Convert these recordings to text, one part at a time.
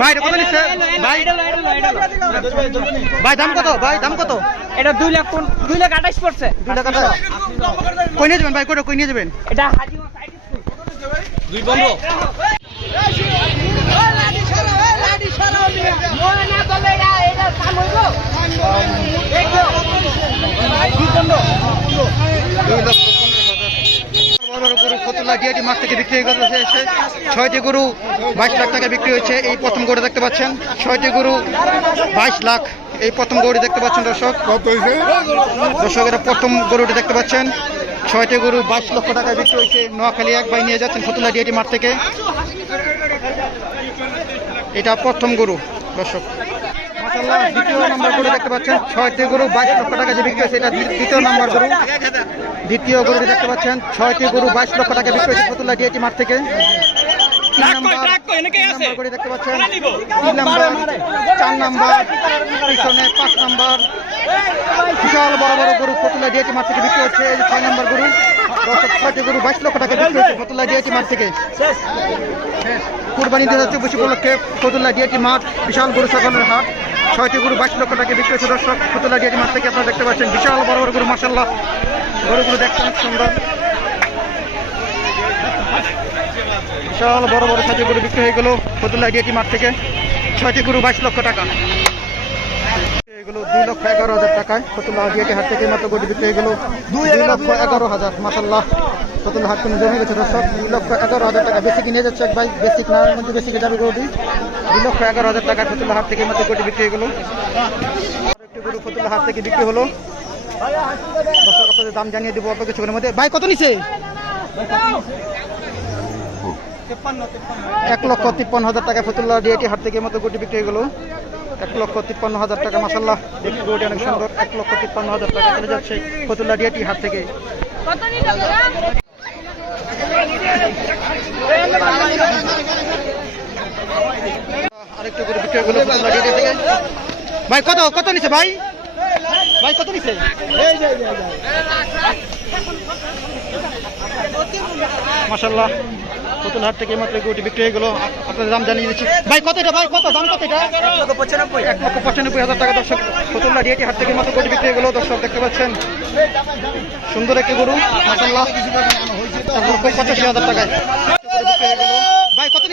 ভাই এটা কত নিচ্ছে? ভাই। ভাই দাম কত? ভাই দাম কত? এটা দুই লাখ দুই লাখ আঠাইশ পড়ছে। দুই টাকা কই নিয়ে যাবেন ভাই? কই কই নিয়ে যাবেন? এটা হাজি দুই পনেরো দুই লক্ষ পনেরো। বড় গরু ফতুল্লা মাছ থেকে বিক্রি হয়ে গেছে এসে ছয়টি গরু বাইশ লাখ টাকা বিক্রি হয়েছে। এই প্রথম গরু দেখতে পাচ্ছেন ছয়টি গরু বাইশ লাখ এই প্রথম গরু দেখতে পাচ্ছেন দর্শক। দর্শকেরা প্রথম গরুটি দেখতে পাচ্ছেন। ছয়টি গরু বাইশ লক্ষ টাকায় বিক্রি হয়েছে। নোয়াখালী এক ভাই নিয়ে যাচ্ছেন ফতুল্লা ডিআইটি মাঠ থেকে। এটা প্রথম গরু দর্শক। দ্বিতীয় নাম্বার গরু দেখতে পাচ্ছেন ছয়টি গরু বাইশ লক্ষ টাকা যে বিক্রি হয়েছে এটা দ্বিতীয় নাম্বার গরু। দ্বিতীয় গরুটি দেখতে পাচ্ছেন ছয়টি গরু বাইশ লক্ষ টাকা বিক্রি হয়েছে ফতুল্লা ডিএটি মাঠ থেকে। তিন নাম্বার তিন নাম্বার গরু দেখতে পাচ্ছেন তিন নাম্বার চার নাম্বার পিছনে পাঁচ নাম্বার। বিশাল বড় বড় গরু ফতুল্লা ডিএটি মাঠ থেকে বিক্রি হচ্ছে এই ছয় নাম্বার গরু। দর্শক ছয়টি গরু বাইশ লক্ষ টাকা বিক্রি হচ্ছে ফতুল্লা ডিএটি মাঠ থেকে। কুরবানি দু হাজার চব্বিশ উপলক্ষে ফতুল্লা ডিএটি মাঠ বিশাল গরু ছাগলের হাট। ছয়টি গরু, বাইশ লক্ষ টাকা বিক্রি হচ্ছে দর্শক ফতুল্লা ডিএটি মাঠ থেকে আপনারা দেখতে পাচ্ছেন বিশাল বড় বড় গরু মাসাল্লাহ গরুগুলো দেখতে অনেক সুন্দর। বিশাল বড় বড় সাইজের গরু বিক্রি হয়ে গেল ফতুল্লা ডিএটি মাঠ থেকে। ছয়টি গরু, বাইশ লক্ষ টাকা। এগুলো দুই লক্ষ এগারো হাজার টাকায়। ফতুল্লা ডিএটি হাট থেকে মাত্র গরু বিক্রি হয়ে গেল দুই লক্ষ এগারো হাজার মাসাল্লাহ ফতুল্লা হাট কোনো জমে গেছে দর্শক। দুই লক্ষ এগারো হাজার টাকা বেশি কিনে যাচ্ছে এক ভাই বেসিক না মধ্যে বেশি যাবে গরুটি দুই। লক্ষ এগারো হাজার টাকা ফতুল্লা হাট থেকে মাত্র গরু বিক্রি হয়ে গেল। একটি গরু ফতুল্লা হাট থেকে বিক্রি হলো। দর্শক, আপনাদের দাম জানিয়ে দেবো অল্প কিছুক্ষণের মধ্যে। ভাই, কত নিছে? এক লক্ষ তিপ্পান্ন হাজার টাকা ফতুল্লাহ ডিএটি হাট থেকে মতো গুটি বিক্রি হয়ে গেল। এক লক্ষ তিপ্পান্ন হাজার টাকা মাসাল্লাহ দেখতে গরুটি অনেক সুন্দর। এক লক্ষ তিপ্পান্ন হাজার টাকা চলে যাচ্ছে ফতুল্লাহ ডিএটি হাট থেকে। ভাই, কত কত নিছে ভাই? ভাই, কত নিছে? মাসাল্লাহ পুতুল হাট থেকে মাত্র গরুটি বিক্রি হয়ে গেল। আপনাদের দাম জানিয়ে দিচ্ছি। ভাই, কত এটা, ভাই? কত, দাম কত এটা? এক লক্ষ পঁচানব্বই হাজার টাকা, দর্শক। পুতুল্লা ডিএটি হাট থেকে মাত্র গরুটি বিক্রি হয়ে গেল, দর্শক, দেখতে পাচ্ছেন। সুন্দর একটি গরু মাসাল্লাহ পঁচাশি হাজার গেল। ভাই, কত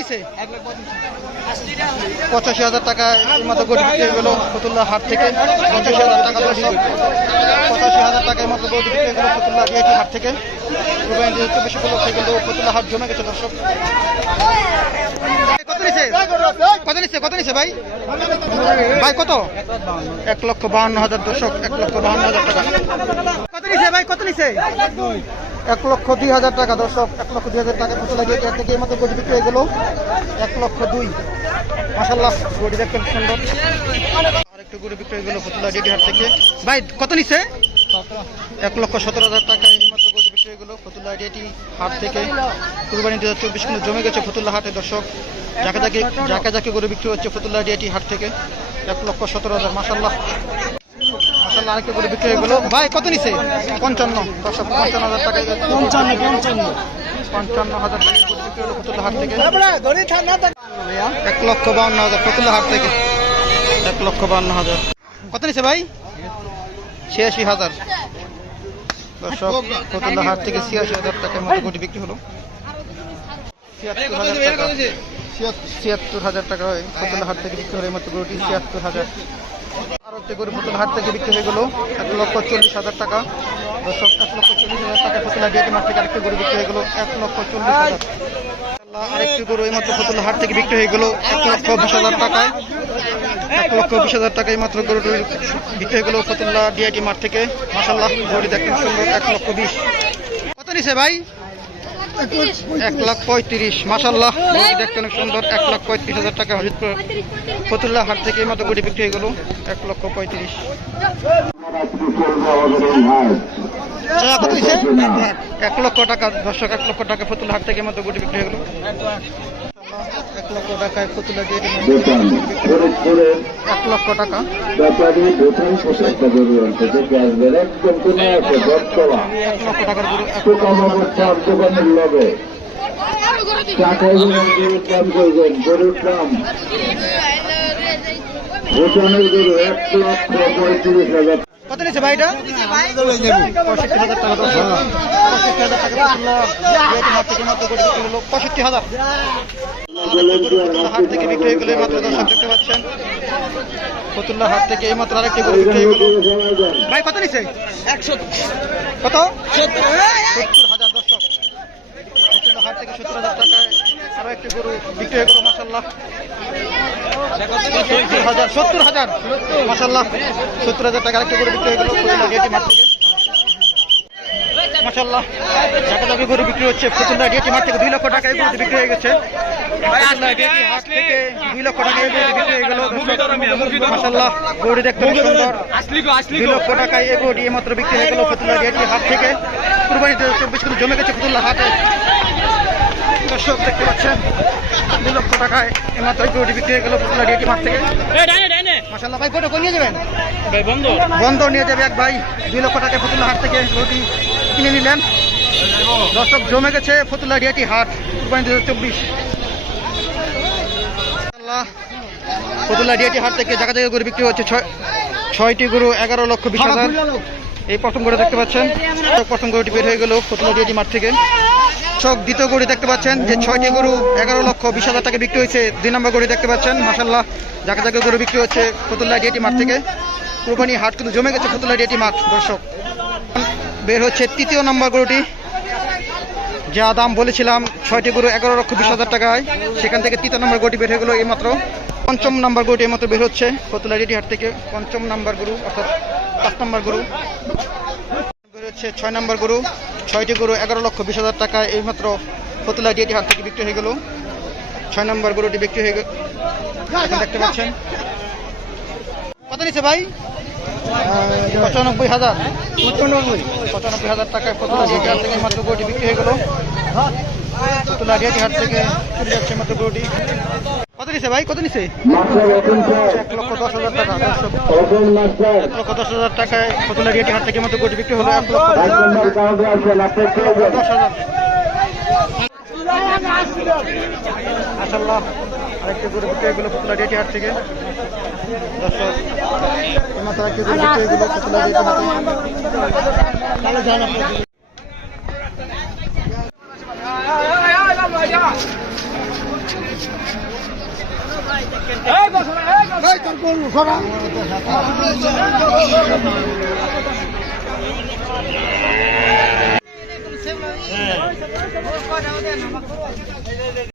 পঁচাশি হাজার টাকা এই মাত্র গরু বিক্রি হয়ে গেল ফতুল্লা হাট থেকে। পঁচাশি হাজার টাকা দর্শক পঁচাশি হাজার টাকায় মতো গরু বিক্রি হয়ে গেল ফতুল্লা ডিএটি হাট থেকে। চব্বিশ উপলক্ষে কিন্তু ফতুল্লা হাট জমে গেছে, দর্শক। কত নিছে? কত নিছে ভাই? ভাই, কত? এক লক্ষ বাহান্ন হাজার, দর্শক, এক লক্ষ বাহান্ন হাজার টাকা। নিছে ভাই কত নিছে? এক লক্ষ দুই হাজার টাকা দর্শক। এক লক্ষ দুই হাজার টাকা ফসল লাগিয়ে এর থেকে এই মতো গরু বিক্রি হয়ে গেল। এক লক্ষ দুই। মাসাল্লাহ গরু দেখতে সুন্দর। আরেকটু গরু বিক্রি হয়ে গেল ফতুল্লা ডিডি হাট থেকে। ভাই কত নিছে? এক লক্ষ সতেরো হাজার টাকা এই মাত্র গরু বিক্রি হয়ে গেল ফতুল্লা ডিএটি হাট থেকে। কুরবানি দু হাজার চব্বিশ কিন্তু জমে গেছে ফতুল্লা হাটে দর্শক। যাকে যাকে যাকে যাকে গরু বিক্রি হচ্ছে ফতুল্লা ডিএটি হাট থেকে। এক লক্ষ সতেরো হাজার মাসাল্লাহ আরেকটা গরু বিক্রি হয়ে গেল। ভাই কত নিছে? পঞ্চান্ন দর্শক পঞ্চান্ন হাজার টাকা পঞ্চান্ন পঞ্চান্ন। পঞ্চান্ন হাজার টাকা বিক্রি হলো ফতুল্লা হাট থেকে? এক লক্ষ বাউন্ন হাজার ফতুল্লা হাট থেকে? এক লক্ষ বাউন্ন হাজার। কত নিছে ভাই? ছিয়াশি হাজার। দর্শক ফতুল্লা হাট থেকে ছিয়াশি হাজার টাকার মতো গরু বিক্রি হলো। ছিয়াত্তর হাজার টাকা। হয় ফতুল্লা হাট থেকে বিক্রি হলো এই মাত্র গরুটি? ছিয়াত্তর হাজার। আর একটি গরু ফতুল্লা হাট থেকে বিক্রি হয়ে গেল। এক লক্ষ চল্লিশ হাজার টাকা। এক লক্ষ চল্লিশ হাজার টাকা ফতুল্লা ডিএটি মাঠ থেকে আরেকটি গরু বিক্রি হয়ে গেল। এক লক্ষ চল্লিশ আরেকটি গরু এই মাত্র ফতুল্লা হাট থেকে বিক্রি হয়ে গেল। এক লক্ষ বিশ হাজার টাকায়। এক লক্ষ বিশ হাজার টাকায় মাত্র গরুটি বিক্রি হয়ে গেল ফতুল্লা ডিআইটি মাঠ থেকে। মাসাল্লাহ গরুটি দেখতে এক লক্ষ বিশ। ভাই? এক লাখ পঁয়ত্রিশ মাসাল্লাহ দেখতে অনেক সুন্দর, এক লাখ পঁয়ত্রিশ হাজার টাকা। হরিদপুর ফতুল্লা হাট থেকে মতো গরুটি বিক্রি হয়ে গেল, এক লক্ষ পঁয়ত্রিশ। এক লক্ষ টাকা, দর্শক, এক লক্ষ টাকা ফতুল্লা হাট থেকে মাত্র গুটি বিক্রি হয়ে গেল। এক লক্ষ টাকায় দিয়ে ফরিদপুরের এক লক্ষ টাকা। ব্যাপারী দোকান পোশাকটা জরুরি থেকে আসবেন একদম কোনো আছে? বটতলা এক লক্ষ টাকার গরু এক সুকামাবর দোকানের লবে। টাকায় গরুর দাম করবেন গরুর দাম। ভুটানের গরু এক লক্ষ পঁয়ত্রিশ হাজার কত নিচ্ছে ভাই এটা পঁয়ষট্টি হাজার টাকা দশ পঁয়ষট্টি হাজার টাকা ফতুল্লা দিয়ে মাত্র গরু বিক্রি হলো পঁয়ষট্টি হাজার। হাট থেকে বিক্রি হয়ে গেলে মাত্র দর্শক দেখতে পাচ্ছেন। ফতুল্লা হাট থেকে এই মাত্র আরেকটি গরু বিক্রি হয়ে গেল। ভাই কত নিচ্ছে একশো। কত? সত্তর। হাজার দর্শক ফতুল্লা হাট থেকে সত্তর হাজার টাকায় আরও একটি গরু বিক্রি হয়ে গেল মাসাল্লাহ সত্তর হাজার সত্তর হাজার। মাসাল্লাহ সত্তর হাজার টাকা আরেকটি গরু বিক্রি হয়ে গেল মাঠ থেকে মাসাল্লাহ টাকা টাকা গরু বিক্রি হচ্ছে। ফতুল্লা ডিএটি মাঠ থেকে দুই লক্ষ টাকা এই গরুটি বিক্রি হয়ে গেছে। ডিএটি হাট থেকে দুই লক্ষ টাকা এই গরুটি বিক্রি হয়ে গেল। মাসাল্লাহ গরুটি দেখতে খুব সুন্দর। দুই লক্ষ এই গরুটি বিক্রি হয়ে গেল ফতুল্লা ডিএটি হাট থেকে। কুরবানিতে চব্বিশ কিলো জমে গেছে ফতুল্লা হাটে। দর্শক দেখতে পাচ্ছেন দুই লক্ষ টাকায় গরুটি বিক্রি হয়ে গেল ফতুল্লা ডিএটি মাঠ থেকে। মাসাল্লাহ ভাই গরু নিয়ে যাবেন? বন্ধ। নিয়ে যাবে এক ভাই দুই লক্ষ টাকা ফতুল্লা হাট থেকে গরুটি কিনে নিলেন। দর্শক, জমে গেছে ফতুল্লা ডিয়াটি হাট, কুরবানি দু হাজার চব্বিশ। ফতুল্লা ডিয়াটি হাট থেকে জায়গা জায়গায় গরু বিক্রি হচ্ছে ছয় ছয়টি গরু, এগারো লক্ষ বিশ হাজার। এই প্রথম গরু দেখতে পাচ্ছেন। প্রথম গরুটি বের হয়ে গেল ফতুল্লা ডিয়াটি মাঠ থেকে। চক দ্বিতীয় গরু দেখতে পাচ্ছেন যে ছয়টি গরু, এগারো লক্ষ বিশ হাজার টাকা বিক্রি হয়েছে। দুই নম্বর গরু দেখতে পাচ্ছেন মাসাল্লাহ জায়গা জায়গা গরু বিক্রি হচ্ছে ফতুল্লা ডিয়াটি মাঠ থেকে। কুরবানি হাট কিন্তু জমে গেছে ফতুল্লা ডিয়াটি মাঠ, দর্শক। বের হচ্ছে তৃতীয় নম্বর গরুটি। যা দাম বলেছিলাম, ছয়টি গরু এগারো লক্ষ বিশ হাজার টাকায়। সেখান থেকে তৃতীয় নম্বর গরুটি বের হয়ে গেলো এইমাত্র। পঞ্চম নম্বর গরুটি এইমাত্র বের হচ্ছে ফতুল্লা ডিয়াটি হাট থেকে। পঞ্চম নম্বর গরু, অর্থাৎ পাঁচ নম্বর গরু। বের হচ্ছে ছয় নম্বর গরু, ছয়টি গরু এগারো লক্ষ বিশ হাজার টাকায় এইমাত্র ফতুল্লা ডিয়াটি হাট থেকে বিক্রি হয়ে গেল। ছয় নম্বর গরুটি বিক্রি হয়ে গেল। দেখতে পাচ্ছেন। কত নিচ্ছে ভাই? পঁচানব্বই হাজার। পঁচানব্বই। পঁচানব্বই হাজার টাকায় ফতুল্লা ডিয়াটি হাট থেকে মাত্র গরুটি বিক্রি হয়ে গেল। ফতুল্লা ডিয়াটি হাট থেকে চলে যাচ্ছে মাত্র গরুটি কত নিচ্ছে ভাই? কত মাস্টার এক লক্ষ দশ হাজার টাকা। এক লক্ষ দশ হাজার টাকায় ফতুল্লা ডিয়াটি হাট থেকে মাত্র গরুটি বিক্রি হলো। এক লক্ষ দশ হাজার। মাশাল্লাহ আরেকটি গরু বিক্রি হয়ে গেল ফতুল্লা হাট থেকে। দর্শক এইমাত্র আরেকটি গরু বিক্রি হয়ে গেল ফতুল্লা ডিয়াটি হাটে যান আপনার